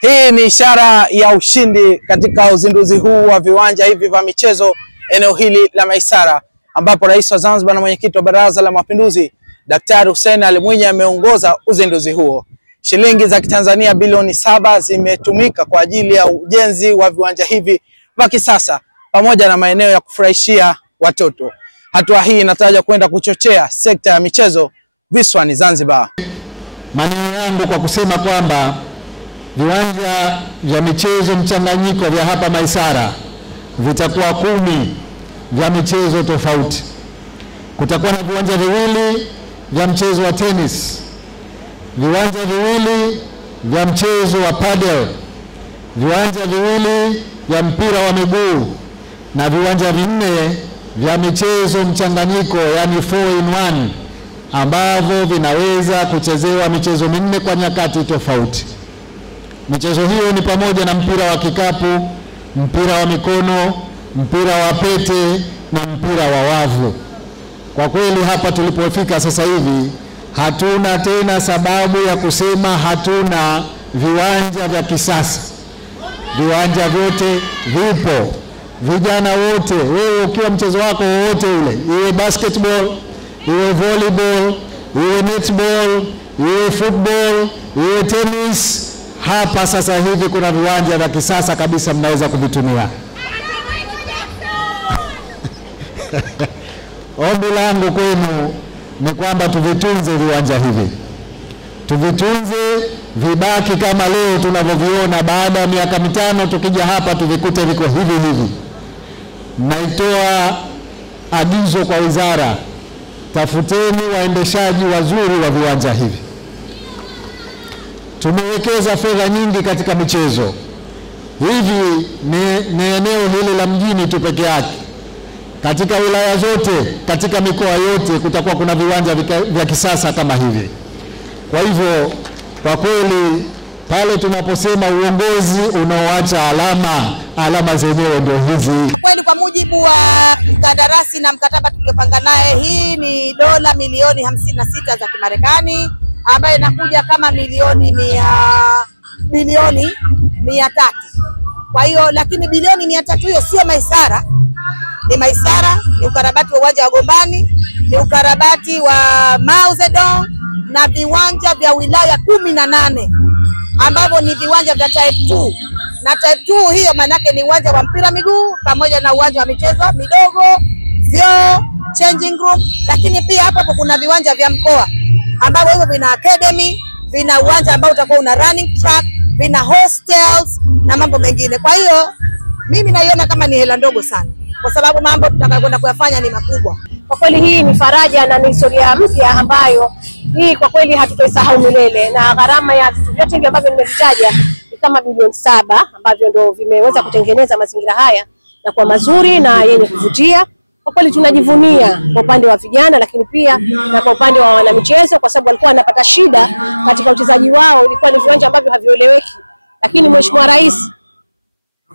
Hii ni ishara ya ushindi katika uzinduzi huu wa viwanja hivi vya michezo eneo hili la Maisara, ambapo Rais wa Zanzibar na Mwenyekiti wa Baraza la Mapinduzi Daktari Hussein Ali Mwinyi ameongoza uzinduzi huo. Shilingi za Kitanzania bilioni 7 zimetumika kwa ajili ya ujenzi wa viwanja hivi vya kisasa pamoja na maeneo ya kufurahishia watoto. Hatua hii inatarajiwa kwenda kuchochea sekta ya michezo visiwani Zanzibar. Maneno yangu kwa kusema kwamba viwanja vya michezo mchanganyiko vya hapa Maisara vitakuwa 10 vya michezo tofauti. Kutakuwa na viwanja viwili vya mchezo wa tennis, viwanja viwili vya mchezo wa paddle, viwanja viwili vya mpira wa miguu na viwanja 4 vya michezo mchanganyiko, yani 4-in-1, ambavyo vinaweza kuchezewa michezo 4 kwa nyakati tofauti. Michezo hiyo ni pamoja na mpira wa kikapu, mpira wa mikono, mpira wa pete na mpira wa wavu. Kwa kweli hapa tulipofika sasa hivi hatuna tena sababu ya kusema hatuna viwanja vya kisasa. Viwanja vyote vipo. Vijana wote, wewe ukiwa mchezo wako wote ule, iwe basketball, iwe volleyball, iwe netball, iwe football, iwe tennis, hapa sasa hivi kuna viwanja vya kisasa kabisa mnaweza kuvitumia. Ombi langu kwenu ni kwamba tuvitunze viwanja hivi. Tuvitunze vibaki kama leo tunavyoviona. Baada ya miaka 5 tukija hapa tuvikute viko hivi hivi. Naitoa agizo kwa wizara, tafuteni waendeshaji wazuri wa viwanja hivi. Tumewekeza fedha nyingi katika michezo. Hivi ni eneo hili la mjini tu peke yake. Katika wilaya zote, katika mikoa yote kutakuwa kuna viwanja vya kisasa kama hivi. Kwa hivyo, kwa kweli pale tunaposema uongozi unaoacha alama zenyewe ndio hizi. Kweli kwa mujibu wa mkandarasi na mkataba tuliopanga naye, hii ni dola milioni 56 za Kimarekani, ambayo inakuja kama bilioni 300. Kwa hiyo lakini bilioni 300 hiyo sio Maisara. Ni Maisara, ni ukarabati wa uwanja wa Gombani, ni ukarabati wa Mao Zedong na viwanja vya wilaya 18 ambavyo ni viwanja vya type 2. Na type 2 hiyo manake ni uwanja wa mpira miguu pamoja na uwanja wa michezo midogo, vyoo, changing room, lakini pia hapo kuna viwanja vya mkoa ambavyo hivyo vina academy, vina uwanja ambao utakuwa una running track, vina hostels na mambo mengine. Kwa hiyo mimi naiona kama ni hela ndogo sana, kwa sababu mambo tutakayokwenda kuyafanya ni makubwa. Kwa kweli hii ni faraja na ni historia mpya ambayo hii kwa kweli hatutoisahau milele, na gharama ya vitu vyote hivi ambavyo nimevitaja ni kama bilioni 7 ambavyo ndio vimeweza kutengeneza mazingira haya na kwa mazuri na yenye kuvutia. Kwa kweli tunajivunia kwa upande wa vijana, lakini pia na kwa upande wa wanamichezo, kwa sababu walikuwa wanapata shida katika uchezaji wao. Ilikuwa ni viwanja ambavyo havieleweki, lakini Mheshimiwa Rais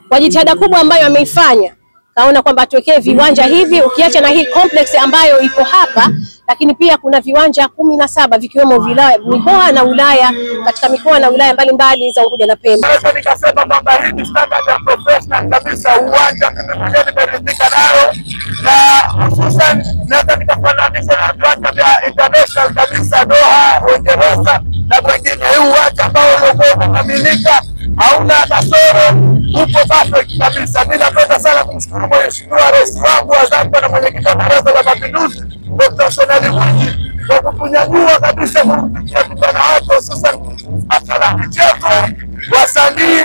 kwa jitihada kubwa ambayo ameifanya kaona kwamba tuwekee viwanja hivi, ukiacha na hii complex ambayo ipo hapa, lakini pia kuna viwanja 17 vikiwemo wilaya, mikoa na wilaya, katika mikoa na wilaya mbalimbali za Unguja na Pemba. Sasa nikasema kwamba hii ni standard ya professional kabisa uwanja nimeridhika nayo, na hususan naweza nikafananisha na viwanja vya international kabisa Doha, Uingereza na wengine. Huu uwanja ambao umekamilika, hauna kasoro, upo perfect kabisa. Mimi napenda sana kumshukuru Mheshimiwa Rais wangu wa Zanzibar na Mwenyekiti wa Baraza la Mapinduzi Dr. Hussein Ali Mwinyi kwa kutunyanyua kabisa kupitia vijana wake, hususan masuala ya michezo, wasanii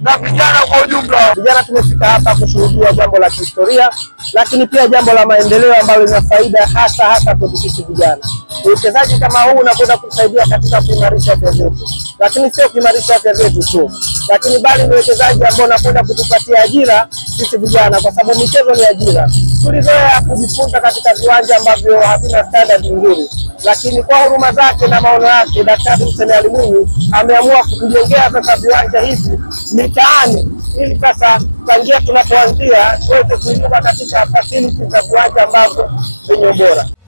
na vijana kwa ujumla. Vijana tumefika hapa kushuhudia jambo la kihistoria, lakini pia jambo la maendeleo ambalo lina faida hasa kwa sisi vijana. Uwekezaji kama huu unakwenda kusaidia katika kuimarisha afya zetu, lakini sio kuimarisha afya zetu tu, lakini bali ni uwekezaji ambao unakwenda kutupatia ajira sisi vijana, kwa sababu michezo ni ajira. Tulizoea kujifunza katika viwanja ambavyo havina standard nzuri, lakini kwa huruma zake na maono yake Daktari Hussein Ali Mwinyi ameamua kutujengea sasa viwanja hivi mitaani, ili sasa tangia tunapoanzia tuweze kuingia katika facility za viwanja ambavyo venye ubora.